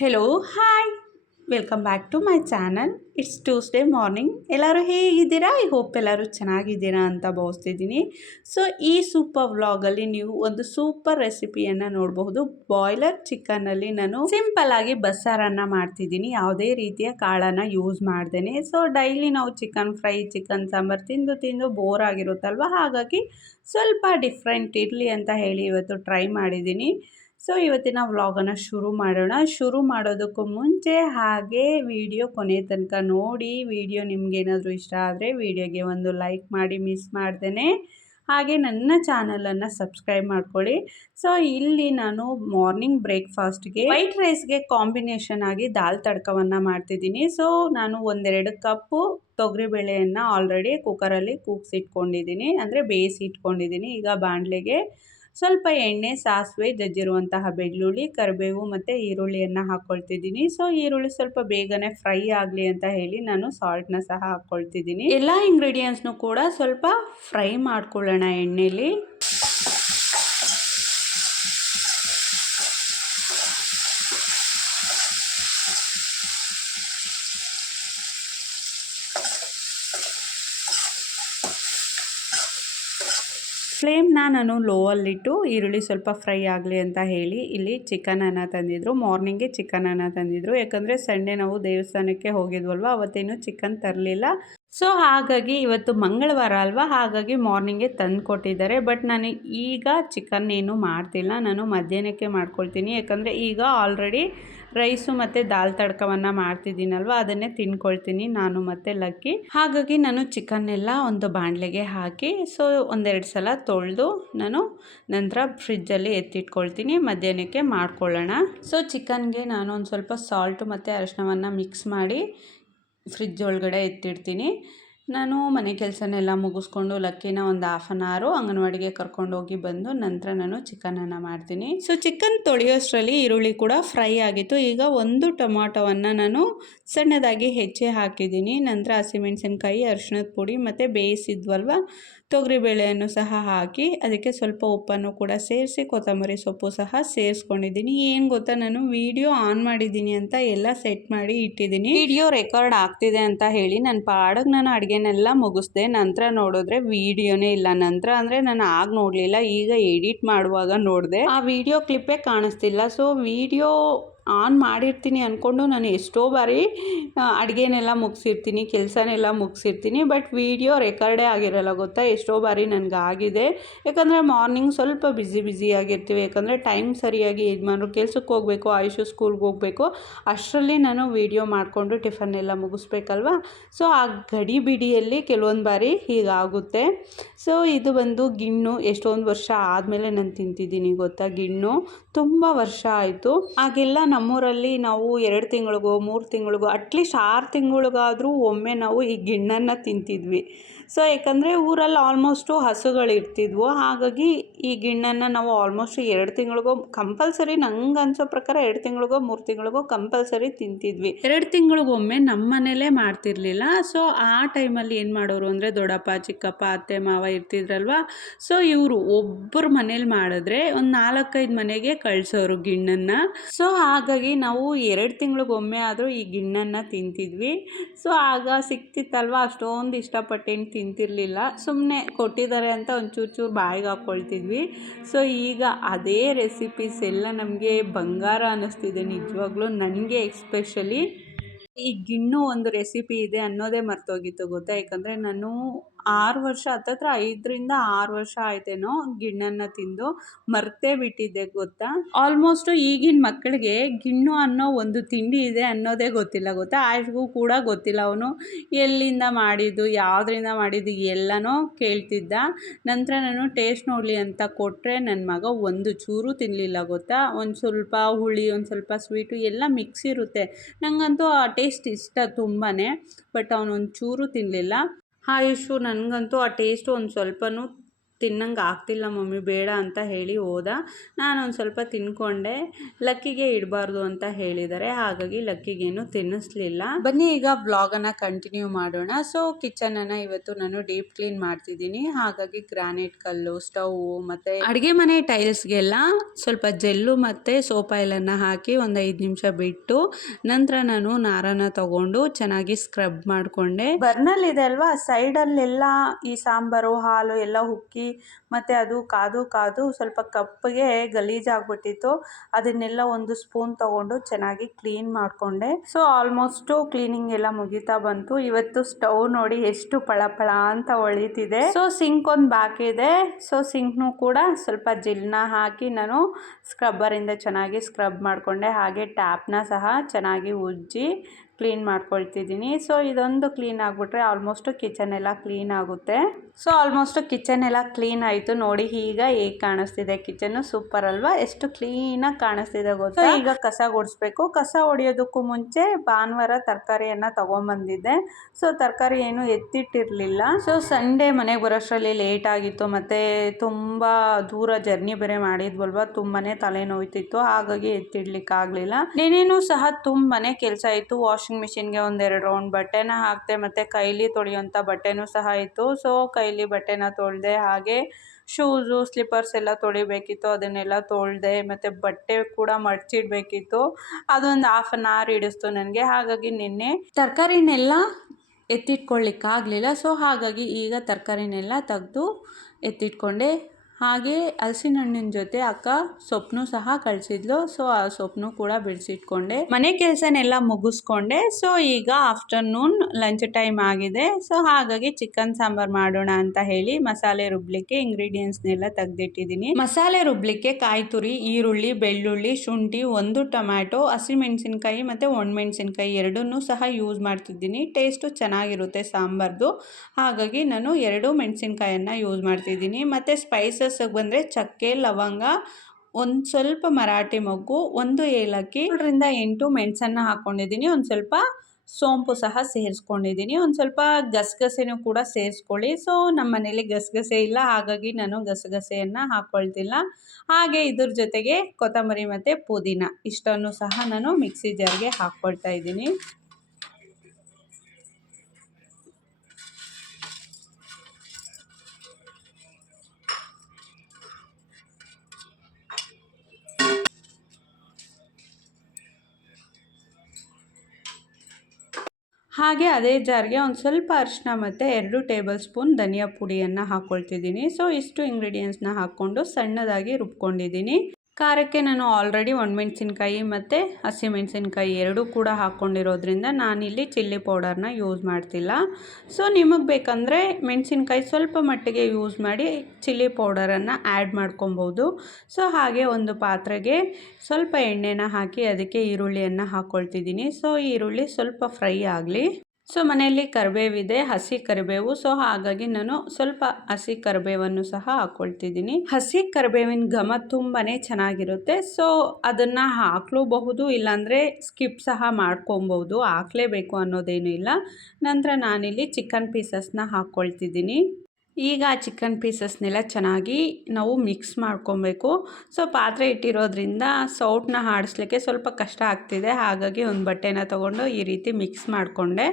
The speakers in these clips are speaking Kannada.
Hello hi welcome back to my channel. It's Tuesday morning. ಎಲ್ಲರೂ ಹೇಗಿದ್ದೀರಾ? ಐ ಹೋಪ್ ಎಲ್ಲರೂ ಚೆನ್ನಾಗಿದ್ದೀರಾ ಅಂತ ಭಾವಿಸ್ತಿದ್ದೀನಿ. ಸೊ ಈ ಸೂಪರ್ ವ್ಲಾಗಲ್ಲಿ ನೀವು ಒಂದು ಸೂಪರ್ ರೆಸಿಪಿಯನ್ನು ನೋಡಬಹುದು. ಬಾಯ್ಲರ್ ಚಿಕನ್ನಲ್ಲಿ ನಾನು ಸಿಂಪಲ್ಲಾಗಿ ಬಸ್ಸಾರನ್ನು ಮಾಡ್ತಿದ್ದೀನಿ, ಯಾವುದೇ ರೀತಿಯ ಕಾಳನ್ನು ಯೂಸ್ ಮಾಡ್ದೇನೆ. ಸೊ ಡೈಲಿ ನಾವು ಚಿಕನ್ ಫ್ರೈ, ಚಿಕನ್ ಸಾಂಬಾರು ತಿಂದು ತಿಂದು ಬೋರ್ ಆಗಿರುತ್ತಲ್ವ, ಹಾಗಾಗಿ ಸ್ವಲ್ಪ ಡಿಫ್ರೆಂಟ್ ಇರಲಿ ಅಂತ ಹೇಳಿ ಇವತ್ತು ಟ್ರೈ ಮಾಡಿದ್ದೀನಿ. ಸೊ ಇವತ್ತಿನ ವ್ಲಾಗನ್ನು ಶುರು ಮಾಡೋಣ. ಶುರು ಮಾಡೋದಕ್ಕೂ ಮುಂಚೆ ಹಾಗೆ ವಿಡಿಯೋ ಕೊನೆ ತನಕ ನೋಡಿ. ವಿಡಿಯೋ ನಿಮಗೇನಾದರೂ ಇಷ್ಟ ಆದರೆ ವಿಡಿಯೋಗೆ ಒಂದು ಲೈಕ್ ಮಾಡಿ ಮಿಸ್ ಮಾಡ್ದೇನೆ. ಹಾಗೆ ನನ್ನ ಚಾನಲನ್ನು ಸಬ್ಸ್ಕ್ರೈಬ್ ಮಾಡ್ಕೊಳ್ಳಿ. ಸೊ ಇಲ್ಲಿ ನಾನು ಮಾರ್ನಿಂಗ್ ಬ್ರೇಕ್ಫಾಸ್ಟ್ಗೆ ವೈಟ್ ರೈಸ್ಗೆ ಕಾಂಬಿನೇಷನ್ ಆಗಿ ದಾಲ್ ತಡ್ಕವನ್ನು ಮಾಡ್ತಿದ್ದೀನಿ. ಸೊ ನಾನು 1-2 ಕಪ್ಪು ತೊಗರಿಬೇಳೆಯನ್ನು ಆಲ್ರೆಡಿ ಕುಕ್ಕರಲ್ಲಿ ಕೂಗಿಸಿಟ್ಕೊಂಡಿದ್ದೀನಿ, ಅಂದರೆ ಬೇಯಿಸಿ ಇಟ್ಕೊಂಡಿದ್ದೀನಿ. ಈಗ ಬಾಣಲೆಗೆ ಸ್ವಲ್ಪ ಎಣ್ಣೆ, ಸಾಸಿವೆ, ಜಜ್ಜಿರುವಂತಹ ಬೆಳ್ಳುಳ್ಳಿ, ಕರಿಬೇವು ಮತ್ತು ಈರುಳ್ಳಿಯನ್ನು ಹಾಕ್ಕೊಳ್ತಿದ್ದೀನಿ. ಸೊ ಈರುಳ್ಳಿ ಸ್ವಲ್ಪ ಬೇಗನೆ ಫ್ರೈ ಆಗಲಿ ಅಂತ ಹೇಳಿ ನಾನು ಸಾಲ್ಟ್ನ ಸಹ ಹಾಕ್ಕೊಳ್ತಿದ್ದೀನಿ. ಎಲ್ಲ ಇಂಗ್ರೀಡಿಯೆಂಟ್ಸ್ನು ಕೂಡ ಸ್ವಲ್ಪ ಫ್ರೈ ಮಾಡ್ಕೊಳ್ಳೋಣ ಎಣ್ಣೆಲಿ. ಫ್ಲೇಮ್ನ ನಾನು ಲೋವಲ್ಲಿಟ್ಟು ಈರುಳ್ಳಿ ಸ್ವಲ್ಪ ಫ್ರೈ ಆಗಲಿ ಅಂತ ಹೇಳಿ ಇಲ್ಲಿ ಚಿಕನನ್ನು ತಂದಿದ್ರು. ಮಾರ್ನಿಂಗ್ಗೆ ಚಿಕನನ್ನು ತಂದಿದ್ರು, ಯಾಕಂದರೆ ಸಂಡೇ ನಾವು ದೇವಸ್ಥಾನಕ್ಕೆ ಹೋಗಿದ್ವಲ್ವ, ಅವತ್ತೇನು ಚಿಕನ್ ತರಲಿಲ್ಲ. ಸೊ ಹಾಗಾಗಿ ಇವತ್ತು ಮಂಗಳವಾರ ಅಲ್ವಾ, ಹಾಗಾಗಿ ಮಾರ್ನಿಂಗ್ಗೆ ತಂದು ಕೊಟ್ಟಿದ್ದಾರೆ. ಬಟ್ ನಾನು ಈಗ ಚಿಕನ್ ಏನು ಮಾಡ್ತಿಲ್ಲ, ನಾನು ಮಧ್ಯಾಹ್ನಕ್ಕೆ ಮಾಡ್ಕೊಳ್ತೀನಿ. ಯಾಕಂದರೆ ಈಗ ಆಲ್ರೆಡಿ ರೈಸು ಮತ್ತು ದಾಲ್ ತಡ್ಕವನ್ನು ಮಾಡ್ತಿದ್ದೀನಲ್ವ, ಅದನ್ನೇ ತಿನ್ಕೊಳ್ತೀನಿ ನಾನು ಮತ್ತು ಲಕ್ಕಿ. ಹಾಗಾಗಿ ನಾನು ಚಿಕನ್ನೆಲ್ಲ ಒಂದು ಬಾಣಲೆಗೆ ಹಾಕಿ ಸೊ 1-2 ಸಲ ತೊಳೆದು ನಾನು ನಂತರ ಫ್ರಿಜ್ಜಲ್ಲಿ ಎತ್ತಿಟ್ಕೊಳ್ತೀನಿ. ಮಧ್ಯಾಹ್ನಕ್ಕೆ ಮಾಡ್ಕೊಳ್ಳೋಣ. ಸೊ ಚಿಕನ್ಗೆ ನಾನು ಒಂದು ಸ್ವಲ್ಪ ಸಾಲ್ಟು ಮತ್ತು ಅರಿಶಿಣವನ್ನು ಮಿಕ್ಸ್ ಮಾಡಿ ಫ್ರಿಜ್ ಒಳಗಡೆ ಎತ್ತಿಡ್ತೀನಿ. ನಾನು ಮನೆ ಕೆಲಸನೆಲ್ಲ ಮುಗಿಸ್ಕೊಂಡು ಲಕ್ಕಿನ ಒಂದು 1/2 ಅವರ್ ಅಂಗನವಾಡಿಗೆ ಕರ್ಕೊಂಡೋಗಿ ಬಂದು ನಂತರ ನಾನು ಚಿಕನನ್ನು ಮಾಡ್ತೀನಿ. ಸೊ ಚಿಕನ್ ತೊಳೆಯೋಷ್ಟರಲ್ಲಿ ಈರುಳ್ಳಿ ಕೂಡ ಫ್ರೈ ಆಗಿತ್ತು. ಈಗ ಒಂದು ಟೊಮಾಟೊವನ್ನು ನಾನು ಸಣ್ಣದಾಗಿ ಹೆಚ್ಚಿ ಹಾಕಿದ್ದೀನಿ. ನಂತರ ಹಸಿಮೆಣಸಿನ್ಕಾಯಿ, ಅರಿಶಿಣದ ಪುಡಿ ಮತ್ತು ಬೇಯಿಸಿದ್ವಲ್ವ ತೊಗರಿಬೇಳೆಯನ್ನು ಸಹ ಹಾಕಿ ಅದಕ್ಕೆ ಸ್ವಲ್ಪ ಉಪ್ಪನ್ನು ಕೂಡ ಸೇರಿಸಿ ಕೊತ್ತಂಬರಿ ಸೊಪ್ಪು ಸಹ ಸೇರಿಸ್ಕೊಂಡಿದ್ದೀನಿ. ಏನು ಗೊತ್ತಾ, ನಾನು ವಿಡಿಯೋ ಆನ್ ಮಾಡಿದ್ದೀನಿ ಅಂತ ಎಲ್ಲ ಸೆಟ್ ಮಾಡಿ ಇಟ್ಟಿದ್ದೀನಿ. ವಿಡಿಯೋ ರೆಕಾರ್ಡ್ ಆಗ್ತಿದೆ ಅಂತ ಹೇಳಿ ನನ್ನ ಪಾಡಿಗೆ ನಾನು ಅಡುಗೆನೆಲ್ಲ ಮುಗಿಸ್ದೆ. ನಂತರ ನೋಡಿದ್ರೆ ವಿಡಿಯೋನೇ ಇಲ್ಲ. ನಂತರ ಅಂದರೆ ನಾನು ಆಗ ನೋಡಲಿಲ್ಲ, ಈಗ ಎಡಿಟ್ ಮಾಡುವಾಗ ನೋಡಿದೆ, ಆ ವಿಡಿಯೋ ಕ್ಲಿಪ್ಪೇ ಕಾಣಿಸ್ತಿಲ್ಲ. ಸೊ ವಿಡಿಯೋ ಆನ್ ಮಾಡಿರ್ತೀನಿ ಅಂದ್ಕೊಂಡು ನಾನು ಎಷ್ಟೋ ಬಾರಿ ಅಡುಗೆನೆಲ್ಲ ಮುಗಿಸಿರ್ತೀನಿ, ಕೆಲಸನೆಲ್ಲ ಮುಗಿಸಿರ್ತೀನಿ, ಬಟ್ ವಿಡಿಯೋ ರೆಕಾರ್ಡೇ ಆಗಿರಲ್ಲ ಗೊತ್ತಾ. ಎಷ್ಟೋ ಬಾರಿ ನನಗಾಗಿದೆ. ಯಾಕಂದರೆ ಮಾರ್ನಿಂಗ್ ಸ್ವಲ್ಪ ಬ್ಯುಸಿ ಆಗಿರ್ತೀವಿ, ಯಾಕಂದರೆ ಟೈಮ್ ಸರಿಯಾಗಿ ಯಜಮಾನರು ಕೆಲ್ಸಕ್ಕೆ ಹೋಗಬೇಕು, ಆಯುಷು ಸ್ಕೂಲ್ಗೆ ಹೋಗಬೇಕು, ಅಷ್ಟರಲ್ಲಿ ನಾನು ವಿಡಿಯೋ ಮಾಡಿಕೊಂಡು ಟಿಫನ್ನೆಲ್ಲ ಮುಗಿಸ್ಬೇಕಲ್ವ. ಸೊ ಆ ಗಡಿಬಿಡಿಯಲ್ಲಿ ಕೆಲವೊಂದು ಬಾರಿ ಹೀಗಾಗುತ್ತೆ. ಸೊ ಇದು ಬಂದು ಗಿಣ್ಣು. ಎಷ್ಟೊಂದು ವರ್ಷ ಆದಮೇಲೆ ನಾನು ತಿಂತಿದ್ದೀನಿ ಗೊತ್ತಾ ಗಿಣ್ಣು. ತುಂಬ ವರ್ಷ ಆಯಿತು. ಆಗೆಲ್ಲ ನಮ್ಮೂರಲ್ಲಿ ನಾವು 2 ತಿಂಗಳಿಗೋ 3 ತಿಂಗಳಿಗೋ ಅಟ್ಲೀಸ್ಟ್ 6 ತಿಂಗಳಿಗಾದರೂ ಒಮ್ಮೆ ನಾವು ಈ ಗಿಣ್ಣನ್ನು ತಿಂತಿದ್ವಿ. ಸೊ ಯಾಕಂದರೆ ಊರಲ್ಲಿ ಆಲ್ಮೋಸ್ಟು ಹಸುಗಳಿರ್ತಿದ್ವು, ಹಾಗಾಗಿ ಈ ಗಿಣ್ಣನ್ನು ನಾವು ಆಲ್ಮೋಸ್ಟ್ 2 ತಿಂಗಳಿಗೋ ಕಂಪಲ್ಸರಿ, ನಂಗೆ ಅನ್ಸೋ ಪ್ರಕಾರ 2 ತಿಂಗಳಿಗೋ 3 ತಿಂಗಳಿಗೋ ಕಂಪಲ್ಸರಿ ತಿಂತಿದ್ವಿ. 2 ತಿಂಗಳಿಗೊಮ್ಮೆ ನಮ್ಮ ಮನೇಲೇ ಮಾಡ್ತಿರ್ಲಿಲ್ಲ. ಸೊ ಆ ಟೈಮಲ್ಲಿ ಏನು ಮಾಡೋರು ಅಂದರೆ ದೊಡ್ಡಪ್ಪ, ಚಿಕ್ಕಪ್ಪ, ಅತ್ತೆ, ಮಾವ ಇರ್ತಿದ್ರಲ್ವ. ಸೊ ಇವರು ಒಬ್ಬರು ಮನೇಲಿ ಮಾಡಿದ್ರೆ ಒಂದು 4-5 ಮನೆಗೆ ಕಳಿಸೋರು ಗಿಣ್ಣನ್ನು. ಸೊ ಹಾಗಾಗಿ ನಾವು 2 ತಿಂಗಳಿಗೊಮ್ಮೆ ಆದರೂ ಈ ಗಿಣ್ಣನ್ನು ತಿಂತಿದ್ವಿ. ಸೊ ಆಗ ಸಿಕ್ತಿತ್ತಲ್ವ, ಅಷ್ಟೊಂದು ಇಷ್ಟಪಟ್ಟೇನು ತಿಂತಿರಲಿಲ್ಲ, ಸುಮ್ಮನೆ ಕೊಟ್ಟಿದ್ದಾರೆ ಅಂತ ಒಂದು ಚೂರು ಬಾಯಿಗೆ ಹಾಕ್ಕೊಳ್ತಿದ್ವಿ. ಸೊ ಈಗ ಅದೇ ರೆಸಿಪೀಸ್ ಎಲ್ಲ ನಮಗೆ ಬಂಗಾರ ಅನ್ನಿಸ್ತಿದೆ ನಿಜವಾಗ್ಲೂ. ನನಗೆ ಎಸ್ಪೆಷಲಿ ಈ ಗಿಣ್ಣು ಒಂದು ರೆಸಿಪಿ ಇದೆ ಅನ್ನೋದೇ ಮರ್ತೋಗಿತ್ತು ಗೊತ್ತಾ. ಯಾಕಂದರೆ ನಾನು 6 ವರ್ಷ, ಹತ್ತತ್ರ 5-6 ವರ್ಷ ಆಯ್ತೇನೋ ಗಿಣ್ಣನ್ನು ತಿಂದು ಮರ್ತೇ ಬಿಟ್ಟಿದ್ದೆ ಗೊತ್ತಾ. ಆಲ್ಮೋಸ್ಟು ಈಗಿನ ಮಕ್ಕಳಿಗೆ ಗಿಣ್ಣು ಅನ್ನೋ ಒಂದು ತಿಂಡಿ ಇದೆ ಅನ್ನೋದೇ ಗೊತ್ತಿಲ್ಲ ಗೊತ್ತಾ. ಆಯ್ಗೂ ಕೂಡ ಗೊತ್ತಿಲ್ಲ, ಅವನು ಎಲ್ಲಿಂದ ಮಾಡಿದ್ದು, ಯಾವುದರಿಂದ ಮಾಡಿದ್ದು ಎಲ್ಲನೋ ಕೇಳ್ತಿದ್ದ. ನಂತರ ನಾನು ಟೇಸ್ಟ್ ನೋಡಲಿ ಅಂತ ಕೊಟ್ಟರೆ ನನ್ನ ಮಗ ಒಂದು ಚೂರು ತಿನ್ನಲಿಲ್ಲ ಗೊತ್ತಾ. ಒಂದು ಸ್ವಲ್ಪ ಹುಳಿ, ಒಂದು ಸ್ವಲ್ಪ ಸ್ವೀಟು ಎಲ್ಲ ಮಿಕ್ಸ್ ಇರುತ್ತೆ. ನನಗಂತೂ ಆ ಟೇಸ್ಟ್ ಇಷ್ಟ ತುಂಬಾ, ಬಟ್ ಅವನು ಒಂದು ಚೂರು ತಿನ್ನಲಿಲ್ಲ. ಆಯುಷು ನನಗಂತೂ ಆ ಟೇಸ್ಟು ಒಂದು ಸ್ವಲ್ಪನೂ ತಿನ್ನಂಗೆ ಆಗ್ತಿಲ್ಲ ಮಮ್ಮಿ ಬೇಡ ಅಂತ ಹೇಳಿ ಹೋದ. ನಾನೊಂದು ಸ್ವಲ್ಪ ತಿನ್ಕೊಂಡೆ. ಲಕ್ಕಿಗೆ ಇಡಬಾರ್ದು ಅಂತ ಹೇಳಿದ್ದಾರೆ, ಹಾಗಾಗಿ ಲಕ್ಕಿಗೇನು ತಿನ್ನಿಸ್ಲಿಲ್ಲ. ಬನ್ನಿ ಈಗ ಬ್ಲಾಗನ್ನು ಕಂಟಿನ್ಯೂ ಮಾಡೋಣ. ಸೊ ಕಿಚನನ್ನು ಇವತ್ತು ನಾನು ಡೀಪ್ ಕ್ಲೀನ್ ಮಾಡ್ತಿದ್ದೀನಿ. ಹಾಗಾಗಿ ಗ್ರಾನೈಟ್ ಕಲ್ಲು, ಸ್ಟವ್ ಮತ್ತು ಅಡುಗೆ ಮನೆ ಟೈಲ್ಸ್ಗೆಲ್ಲ ಸ್ವಲ್ಪ ಜೆಲ್ಲು ಮತ್ತು ಸೋಪ್ ಆಯಿಲನ್ನು ಹಾಕಿ ಒಂದು 5 ನಿಮಿಷ ಬಿಟ್ಟು ನಂತರ ನಾನು ನಾರನ್ನು ತಗೊಂಡು ಚೆನ್ನಾಗಿ ಸ್ಕ್ರಬ್ ಮಾಡಿಕೊಂಡೆ. ಬರ್ನಲ್ ಇದೆ ಅಲ್ವಾ, ಸೈಡಲ್ಲೆಲ್ಲ ಈ ಸಾಂಬಾರು ಹಾಲು ಎಲ್ಲ ಉಕ್ಕಿ ಮತ್ತು ಅದು ಕಾದು ಸ್ವಲ್ಪ ಕಪ್ಪಗೆ ಗಲೀಜಾಗ್ಬಿಟ್ಟಿತ್ತು. ಅದನ್ನೆಲ್ಲ ಒಂದು ಸ್ಪೂನ್ ತಗೊಂಡು ಚೆನ್ನಾಗಿ ಕ್ಲೀನ್ ಮಾಡಿಕೊಂಡೆ. ಸೊ ಆಲ್ಮೋಸ್ಟು ಕ್ಲೀನಿಂಗ್ ಎಲ್ಲ ಮುಗಿತಾ ಬಂತು. ಇವತ್ತು ಸ್ಟವ್ ನೋಡಿ ಎಷ್ಟು ಪಳ ಅಂತ ಹೊಳಿತಿದೆ. ಸೊ ಸಿಂಕ್ ಒಂದು ಬಾಕಿ ಇದೆ. ಸೊ ಸಿಂಕ್ನು ಕೂಡ ಸ್ವಲ್ಪ ಜೆಲ್ನ ಹಾಕಿ ನಾನು ಸ್ಕ್ರಬ್ಬರಿಂದ ಚೆನ್ನಾಗಿ ಸ್ಕ್ರಬ್ ಮಾಡಿಕೊಂಡೆ. ಹಾಗೆ ಟ್ಯಾಪ್ನ ಸಹ ಚೆನ್ನಾಗಿ ಉಜ್ಜಿ ಕ್ಲೀನ್ ಮಾಡ್ಕೊಳ್ತಿದ್ದೀನಿ. ಸೊ ಇದೊಂದು ಕ್ಲೀನ್ ಆಗಿಬಿಟ್ರೆ ಆಲ್ಮೋಸ್ಟು ಕಿಚನ್ ಎಲ್ಲ ಕ್ಲೀನ್ ಆಗುತ್ತೆ. ಸೊ ಆಲ್ಮೋಸ್ಟು ಕಿಚನ್ ಎಲ್ಲ ಕ್ಲೀನ್ ಆಯಿತು. ನೋಡಿ ಈಗ ಹೇಗೆ ಕಾಣಿಸ್ತಿದೆ ಕಿಚನ್ನು, ಸೂಪರ್ ಅಲ್ವಾ, ಎಷ್ಟು ಕ್ಲೀನಾಗಿ ಕಾಣಿಸ್ತಿದೆ ಗೊತ್ತಾ. ಈಗ ಕಸ ಗುಡಿಸ್ಬೇಕು. ಕಸ ಹೊಡಿಯೋದಕ್ಕೂ ಮುಂಚೆ ಭಾನುವಾರ ತರಕಾರಿಯನ್ನು ತೊಗೊಂಬಂದಿದ್ದೆ. ಸೊ ತರಕಾರಿ ಏನು ಎತ್ತಿಟ್ಟಿರಲಿಲ್ಲ. ಸೊ ಸಂಡೇ ಮನೆಗೆ ಬರೋಷ್ಟರಲ್ಲಿ ಲೇಟ್ ಆಗಿತ್ತು ಮತ್ತು ತುಂಬ ದೂರ ಜರ್ನಿ ಬೇರೆ ಮಾಡಿದ್ವಲ್ವ, ತುಂಬಾ ತಲೆನೋಯ್ತಿತ್ತು. ಹಾಗಾಗಿ ಎತ್ತಿಡ್ಲಿಕ್ಕಾಗಲಿಲ್ಲ. ನೆನೇನೂ ಸಹ ತುಂಬಾ ಕೆಲಸ ಇತ್ತು. ವಾಷಿಂಗ್ ಮಿಷಿನ್ಗೆ 1-2 ರೌಂಡ್ ಬಟ್ಟೆನ ಹಾಕಿದೆ ಮತ್ತು ಕೈಲಿ ತೊಳೆಯುವಂಥ ಬಟ್ಟೆನೂ ಸಹ ಇತ್ತು. ಸೊ ಕೈಲಿ ಬಟ್ಟೆನ ತೊಳೆದೆ. ಹಾಗೆ ಶೂಸು ಸ್ಲಿಪ್ಪರ್ಸ್ ಎಲ್ಲ ತೊಳಿಬೇಕಿತ್ತು, ಅದನ್ನೆಲ್ಲ ತೊಳೆದೆ. ಮತ್ತು ಬಟ್ಟೆ ಕೂಡ ಮಡಚಿಡ್ಬೇಕಿತ್ತು, ಅದೊಂದು 1/2 hour ಹಿಡಿಸ್ತು ನನಗೆ. ಹಾಗಾಗಿ ನಿನ್ನೆ ತರಕಾರಿನೆಲ್ಲ ಎತ್ತಿಟ್ಕೊಳ್ಳಿಕ್ಕಾಗಲಿಲ್ಲ. ಸೊ ಹಾಗಾಗಿ ಈಗ ತರಕಾರಿನೆಲ್ಲ ತೆಗೆದು ಎತ್ತಿಟ್ಕೊಂಡೆ. ಹಾಗೆ ಹಲಸಿನ ಹಣ್ಣಿನ ಜೊತೆ ಅಕ್ಕ ಸೊಪ್ಪನ್ನು ಸಹ ಕಳಿಸಿದ್ಲು. ಸೊ ಆ ಸೊಪ್ಪನ್ನು ಕೂಡ ಬಿಡಿಸಿಟ್ಕೊಂಡೆ. ಮನೆ ಕೆಲಸನೆಲ್ಲ ಮುಗಿಸ್ಕೊಂಡೆ. ಸೊ ಈಗ ಆಫ್ಟರ್ನೂನ್ ಲಂಚ್ ಟೈಮ್ ಆಗಿದೆ. ಸೊ ಹಾಗಾಗಿ ಚಿಕನ್ ಸಾಂಬಾರ್ ಮಾಡೋಣ ಅಂತ ಹೇಳಿ ಮಸಾಲೆ ರುಬ್ಲಿಕ್ಕೆ ಇಂಗ್ರೀಡಿಯೆಂಟ್ಸ್ನೆಲ್ಲ ತೆಗೆದಿಟ್ಟಿದ್ದೀನಿ. ಮಸಾಲೆ ರುಬ್ಲಿಕ್ಕೆ ಕಾಯಿ ತುರಿ, ಈರುಳ್ಳಿ, ಬೆಳ್ಳುಳ್ಳಿ, ಶುಂಠಿ, 1 ಟೊಮ್ಯಾಟೊ, ಹಸಿಮೆಣಸಿನ್ಕಾಯಿ ಮತ್ತು ಒಣಮೆಣಸಿನ್ಕಾಯಿ ಎರಡನ್ನೂ ಸಹ ಯೂಸ್ ಮಾಡ್ತಿದ್ದೀನಿ. ಟೇಸ್ಟು ಚೆನ್ನಾಗಿರುತ್ತೆ ಸಾಂಬಾರ್ದು. ಹಾಗಾಗಿ ನಾನು 2 ಮೆಣಸಿನ್ಕಾಯನ್ನು ಯೂಸ್ ಮಾಡ್ತಿದ್ದೀನಿ. ಮತ್ತು ಸ್ಪೈಸಸ್ ಬಂದರೆ ಚಕ್ಕೆ, ಲವಂಗ, ಒಂದು ಸ್ವಲ್ಪ ಮರಾಠಿ ಮೊಗ್ಗು, 1 ಏಲಕ್ಕಿ, 7-8 ಮೆಣಸನ್ನು ಹಾಕ್ಕೊಂಡಿದ್ದೀನಿ. ಒಂದು ಸ್ವಲ್ಪ ಸೋಂಪು ಸಹ ಸೇರಿಸ್ಕೊಂಡಿದ್ದೀನಿ. ಒಂದು ಸ್ವಲ್ಪ ಗಸಗಸೆನೂ ಕೂಡ ಸೇರಿಸ್ಕೊಳ್ಳಿ. ಸೊ ನಮ್ಮ ಮನೇಲಿ ಗಸಗಸೆ ಇಲ್ಲ, ಹಾಗಾಗಿ ನಾನು ಗಸಗಸೆಯನ್ನು ಹಾಕ್ಕೊಳ್ತಿಲ್ಲ. ಹಾಗೆ ಇದ್ರ ಜೊತೆಗೆ ಕೊತ್ತಂಬರಿ ಮತ್ತು ಪುದೀನ ಇಷ್ಟನ್ನು ಸಹ ನಾನು ಮಿಕ್ಸಿ ಜಾರ್ಗೆ ಹಾಕ್ಕೊಳ್ತಾ ಇದ್ದೀನಿ. ಹಾಗೆ ಅದೇ ಜಾರ್ಗೆ ಒಂದು ಸ್ವಲ್ಪ ಅರಿಶಿನ ಮತ್ತು 2 ಟೇಬಲ್ ಸ್ಪೂನ್ ಧನಿಯಾ ಪುಡಿಯನ್ನು ಹಾಕ್ಕೊಳ್ತಿದ್ದೀನಿ. ಸೊ ಇಷ್ಟು ಇಂಗ್ರೀಡಿಯೆಂಟ್ಸ್ನ ಹಾಕ್ಕೊಂಡು ಸಣ್ಣದಾಗಿ ರುಬ್ಕೊಂಡಿದ್ದೀನಿ. ಖಾರಕ್ಕೆ ನಾನು ಆಲ್ರೆಡಿ ಒಣಮೆಣಸಿನ್ಕಾಯಿ ಮತ್ತು ಹಸಿಮೆಣಸಿನ್ಕಾಯಿ ಎರಡೂ ಕೂಡ ಹಾಕ್ಕೊಂಡಿರೋದ್ರಿಂದ ನಾನಿಲ್ಲಿ ಚಿಲ್ಲಿ ಪೌಡರ್ನ ಯೂಸ್ ಮಾಡ್ತಿಲ್ಲ. ಸೊ ನಿಮಗೆ ಬೇಕಂದರೆ ಮೆಣಸಿನ್ಕಾಯಿ ಸ್ವಲ್ಪ ಮಟ್ಟಿಗೆ ಯೂಸ್ ಮಾಡಿ ಚಿಲ್ಲಿ ಪೌಡರನ್ನು ಆ್ಯಡ್ ಮಾಡ್ಕೊಬೋದು. ಸೊ ಹಾಗೆ ಒಂದು ಪಾತ್ರೆಗೆ ಸ್ವಲ್ಪ ಎಣ್ಣೆನ ಹಾಕಿ ಅದಕ್ಕೆ ಈರುಳ್ಳಿಯನ್ನು ಹಾಕ್ಕೊಳ್ತಿದ್ದೀನಿ. ಸೊ ಈರುಳ್ಳಿ ಸ್ವಲ್ಪ ಫ್ರೈ ಆಗಲಿ. ಸೊ ಮನೆಯಲ್ಲಿ ಕರಿಬೇವಿದೆ, ಹಸಿ ಕರಿಬೇವು. ಸೊ ಹಾಗಾಗಿ ನಾನು ಸ್ವಲ್ಪ ಹಸಿ ಕರಿಬೇವನ್ನು ಸಹ ಹಾಕ್ಕೊಳ್ತಿದ್ದೀನಿ. ಹಸಿ ಕರಿಬೇವಿನ ಘಮ ತುಂಬಾ ಚೆನ್ನಾಗಿರುತ್ತೆ. ಸೊ ಅದನ್ನು ಹಾಕ್ಲೂಬಹುದು, ಇಲ್ಲಾಂದರೆ ಸ್ಕಿಪ್ ಸಹ ಮಾಡ್ಕೊಬೋದು. ಹಾಕ್ಲೇಬೇಕು ಅನ್ನೋದೇನೂ ಇಲ್ಲ. ನಂತರ ನಾನಿಲ್ಲಿ ಚಿಕನ್ ಪೀಸಸ್ನ ಹಾಕ್ಕೊಳ್ತಿದ್ದೀನಿ. ಈಗ ಆ ಚಿಕನ್ ಪೀಸಸ್ನೆಲ್ಲ ಚೆನ್ನಾಗಿ ನಾವು ಮಿಕ್ಸ್ ಮಾಡ್ಕೊಬೇಕು. ಸೊ ಪಾತ್ರೆ ಇಟ್ಟಿರೋದ್ರಿಂದ ಸೌಟನ್ನ ಆಡಿಸ್ಲಿಕ್ಕೆ ಸ್ವಲ್ಪ ಕಷ್ಟ ಆಗ್ತಿದೆ. ಹಾಗಾಗಿ ಒಂದು ಬಟ್ಟೆನ ತೊಗೊಂಡು ಈ ರೀತಿ ಮಿಕ್ಸ್ ಮಾಡಿಕೊಂಡೆ.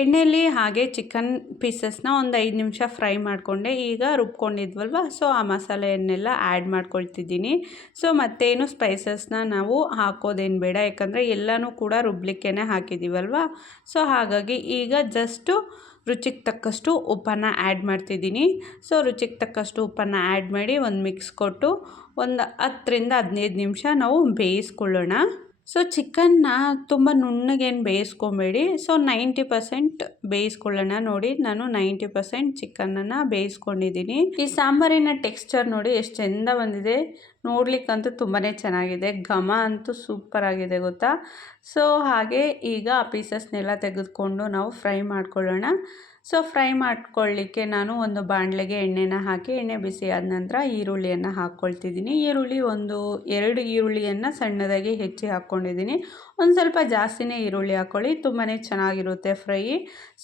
ಎಣ್ಣೆಯಲ್ಲಿ ಹಾಗೆ ಚಿಕನ್ ಪೀಸಸ್ನ ಒಂದು 5 ನಿಮಿಷ ಫ್ರೈ ಮಾಡಿಕೊಂಡೆ. ಈಗ ರುಬ್ಕೊಂಡಿದ್ವಲ್ವ, ಸೊ ಆ ಮಸಾಲೆಯನ್ನೆಲ್ಲ ಆ್ಯಡ್ ಮಾಡ್ಕೊಳ್ತಿದ್ದೀನಿ. ಸೊ ಮತ್ತೇನು ಸ್ಪೈಸಸ್ನ ನಾವು ಹಾಕೋದೇನು ಬೇಡ, ಯಾಕಂದರೆ ಎಲ್ಲನೂ ಕೂಡ ರುಬ್ಲಿಕ್ಕೇ ಹಾಕಿದ್ದೀವಲ್ವ. ಸೊ ಹಾಗಾಗಿ ಈಗ ಜಸ್ಟು ರುಚಿಗೆ ತಕ್ಕಷ್ಟು ಉಪ್ಪನ್ನು ಆ್ಯಡ್ ಮಾಡ್ತಿದ್ದೀನಿ. ಸೊ ರುಚಿಗೆ ತಕ್ಕಷ್ಟು ಉಪ್ಪನ್ನು ಆ್ಯಡ್ ಮಾಡಿ ಒಂದು ಮಿಕ್ಸ್ ಕೊಟ್ಟು ಒಂದು 10-15 ನಿಮಿಷ ನಾವು ಬೇಯಿಸ್ಕೊಳ್ಳೋಣ. ಸೊ ಚಿಕನ್ನ ತುಂಬ ನುಣ್ಣಗೇನು ಬೇಯಿಸ್ಕೊಬೇಡಿ. ಸೊ 90% ಬೇಯಿಸ್ಕೊಳ್ಳೋಣ. ನೋಡಿ ನಾನು 90% ಚಿಕನನ್ನು ಬೇಯಿಸ್ಕೊಂಡಿದ್ದೀನಿ. ಈ ಸಾಂಬಾರಿನ ಟೆಕ್ಸ್ಚರ್ ನೋಡಿ ಎಷ್ಟು ಚೆಂದ ಬಂದಿದೆ. ನೋಡ್ಲಿಕ್ಕಂತೂ ತುಂಬಾ ಚೆನ್ನಾಗಿದೆ. ಘಮ ಅಂತೂ ಸೂಪರ್ ಆಗಿದೆ ಗೊತ್ತಾ. ಸೊ ಹಾಗೆ ಈಗ ಆ ಪೀಸಸ್ನೆಲ್ಲ ತೆಗೆದುಕೊಂಡು ನಾವು ಫ್ರೈ ಮಾಡ್ಕೊಳ್ಳೋಣ. ಸೊ ಫ್ರೈ ಮಾಡ್ಕೊಳ್ಳಿಕ್ಕೆ ನಾನು ಒಂದು ಬಾಣಲೆಗೆ ಎಣ್ಣೆನ ಹಾಕಿ ಎಣ್ಣೆ ಬಿಸಿ ಆದ ನಂತರ ಈರುಳ್ಳಿಯನ್ನು ಹಾಕ್ಕೊಳ್ತಿದ್ದೀನಿ. ಈರುಳ್ಳಿ ಒಂದು 2 ಈರುಳ್ಳಿಯನ್ನು ಸಣ್ಣದಾಗಿ ಹೆಚ್ಚಿ ಹಾಕ್ಕೊಂಡಿದ್ದೀನಿ. ಒಂದು ಸ್ವಲ್ಪ ಜಾಸ್ತಿನೇ ಈರುಳ್ಳಿ ಹಾಕ್ಕೊಳ್ಳಿ, ತುಂಬಾ ಚೆನ್ನಾಗಿರುತ್ತೆ ಫ್ರೈ.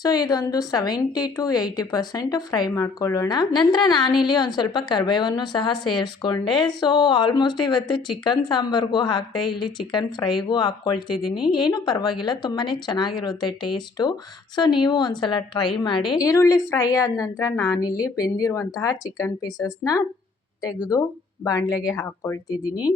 ಸೊ ಇದೊಂದು 70-80% ಫ್ರೈ ಮಾಡ್ಕೊಳ್ಳೋಣ. ನಂತರ ನಾನಿಲ್ಲಿ ಒಂದು ಸ್ವಲ್ಪ ಕರಿಬೇವನ್ನು ಸಹ ಸೇರಿಸ್ಕೊಂಡೆ. ಸೊ ಆಲ್ಮೋಸ್ಟ್ ಇವತ್ತು ಚಿಕನ್ ಸಾಂಬಾರ್ಗೂ ಹಾಕ್ತೆ, ಇಲ್ಲಿ ಚಿಕನ್ ಫ್ರೈಗೂ ಹಾಕ್ಕೊಳ್ತಿದ್ದೀನಿ. ಏನೂ ಪರವಾಗಿಲ್ಲ, ತುಂಬಾ ಚೆನ್ನಾಗಿರುತ್ತೆ ಟೇಸ್ಟು. ಸೊ ನೀವು ಒಂದ್ಸಲ ಟ್ರೈ ಮಾಡಿ. ಈರುಳ್ಳಿ ಫ್ರೈ ಆದ ನಂತರ ನಾನಿಲ್ಲಿ ಬೆಂದಿರುವಂತಹ ಚಿಕನ್ ಪೀಸಸ್ನ ತೆಗೆದು ಬಾಣಲೆಗೆ ಹಾಕ್ಕೊಳ್ತಿದ್ದೀನಿ.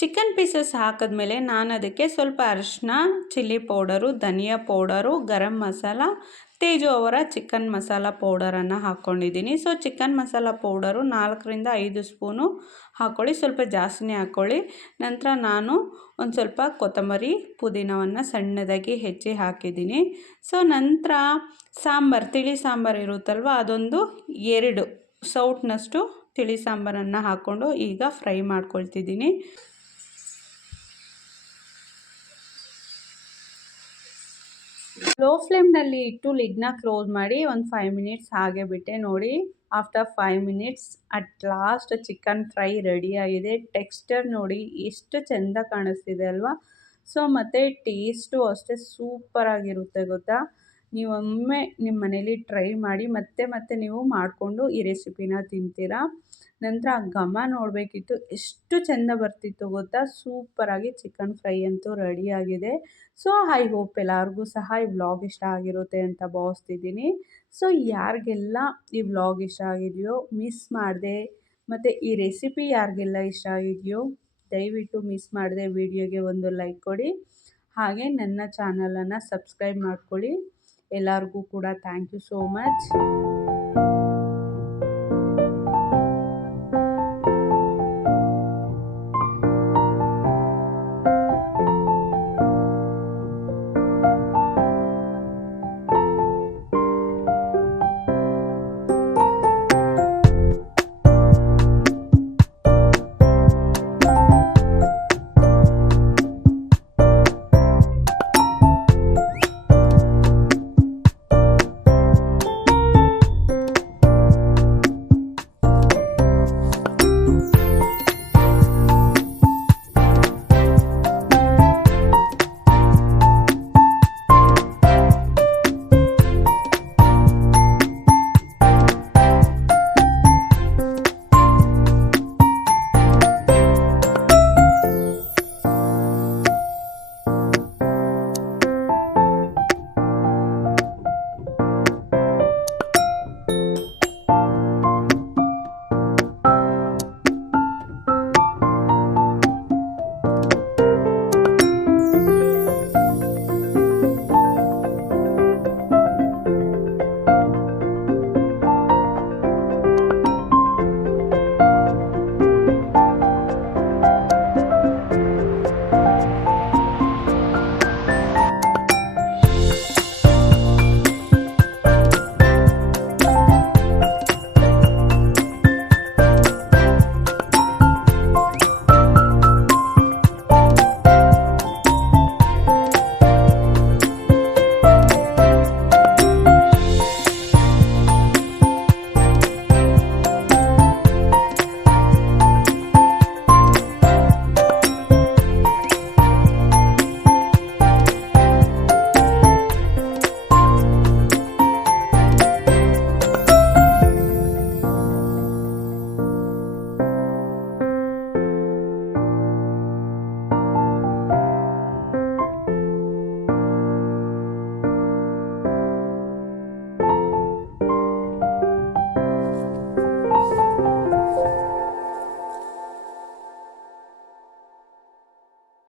ಚಿಕನ್ ಪೀಸಸ್ ಹಾಕಿದ್ಮೇಲೆ ನಾನು ಅದಕ್ಕೆ ಸ್ವಲ್ಪ ಅರಿಶಿನ, ಚಿಲ್ಲಿ ಪೌಡರು, ಧನಿಯಾ ಪೌಡರು, ಗರಂ ಮಸಾಲ, ತೇಜು ಅವರ ಚಿಕನ್ ಮಸಾಲ ಪೌಡರನ್ನು ಹಾಕ್ಕೊಂಡಿದ್ದೀನಿ. So chicken masala powder 4-5 spoon ಹಾಕ್ಕೊಳ್ಳಿ, ಸ್ವಲ್ಪ ಜಾಸ್ತಿನೇ ಹಾಕ್ಕೊಳ್ಳಿ. ನಂತರ ನಾನು ಒಂದು ಸ್ವಲ್ಪ ಕೊತ್ತಂಬರಿ, ಪುದೀನವನ್ನು ಸಣ್ಣದಾಗಿ ಹೆಚ್ಚಿ ಹಾಕಿದ್ದೀನಿ. ಸೊ ನಂತರ ತಿಳಿ ಸಾಂಬಾರು ಇರುತ್ತಲ್ವ, ಅದೊಂದು 2 ಸೌಟ್ನಷ್ಟು ತಿಳಿ ಸಾಂಬಾರನ್ನು ಹಾಕ್ಕೊಂಡು ಈಗ ಫ್ರೈ ಮಾಡ್ಕೊಳ್ತಿದ್ದೀನಿ. ಲೋ ಫ್ಲೇಮ್ನಲ್ಲಿ ಇಟ್ಟು ಲಿಡ್ನ ಕ್ಲೋಸ್ ಮಾಡಿ ಒಂದು 5 ಮಿನಿಟ್ಸ್ ಹಾಗೆ ಬಿಟ್ಟೆ. ನೋಡಿ, after 5 minutes at last chicken fry ರೆಡಿಯಾಗಿದೆ. ಟೆಕ್ಸ್ಚರ್ ನೋಡಿ ಎಷ್ಟು ಚೆಂದ ಕಾಣಿಸ್ತಿದೆ ಅಲ್ವಾ. ಸೊ ಮತ್ತು ಟೇಸ್ಟು ಅಷ್ಟೇ ಸೂಪರಾಗಿರುತ್ತೆ ಗೊತ್ತಾ. ನೀವೊಮ್ಮೆ ನಿಮ್ಮ ಮನೇಲಿ ಟ್ರೈ ಮಾಡಿ, ಮತ್ತೆ ನೀವು ಮಾಡಿಕೊಂಡು ಈ ರೆಸಿಪಿನ ತಿಂತೀರಾ. ನಂತರ ಘಮ ನೋಡಬೇಕಿತ್ತು, ಎಷ್ಟು ಚೆಂದ ಬರ್ತಿತ್ತು ಗೊತ್ತಾ. ಸೂಪರಾಗಿ ಚಿಕನ್ ಫ್ರೈ ಅಂತೂ ರೆಡಿಯಾಗಿದೆ. ಸೊ ಐ ಹೋಪ್ ಎಲ್ಲರಿಗೂ ಸಹ ಈ ವ್ಲಾಗ್ ಇಷ್ಟ ಆಗಿರುತ್ತೆ ಅಂತ ಭಾವಿಸ್ತಿದ್ದೀನಿ. ಸೊ ಯಾರಿಗೆಲ್ಲ ಈ ವ್ಲಾಗ್ ಇಷ್ಟ ಆಗಿದೆಯೋ ಮಿಸ್ ಮಾಡಿದೆ, ಮತ್ತು ಈ ರೆಸಿಪಿ ಯಾರಿಗೆಲ್ಲ ಇಷ್ಟ ಆಗಿದೆಯೋ ದಯವಿಟ್ಟು ಮಿಸ್ ಮಾಡದೆ ವಿಡಿಯೋಗೆ ಒಂದು ಲೈಕ್ ಕೊಡಿ. ಹಾಗೆ ನನ್ನ ಚಾನಲನ್ನು ಸಬ್ಸ್ಕ್ರೈಬ್ ಮಾಡ್ಕೊಳ್ಳಿ. ಎಲ್ಲರಿಗೂ ಕೂಡ ಥ್ಯಾಂಕ್ ಯು ಸೋ ಮಚ್.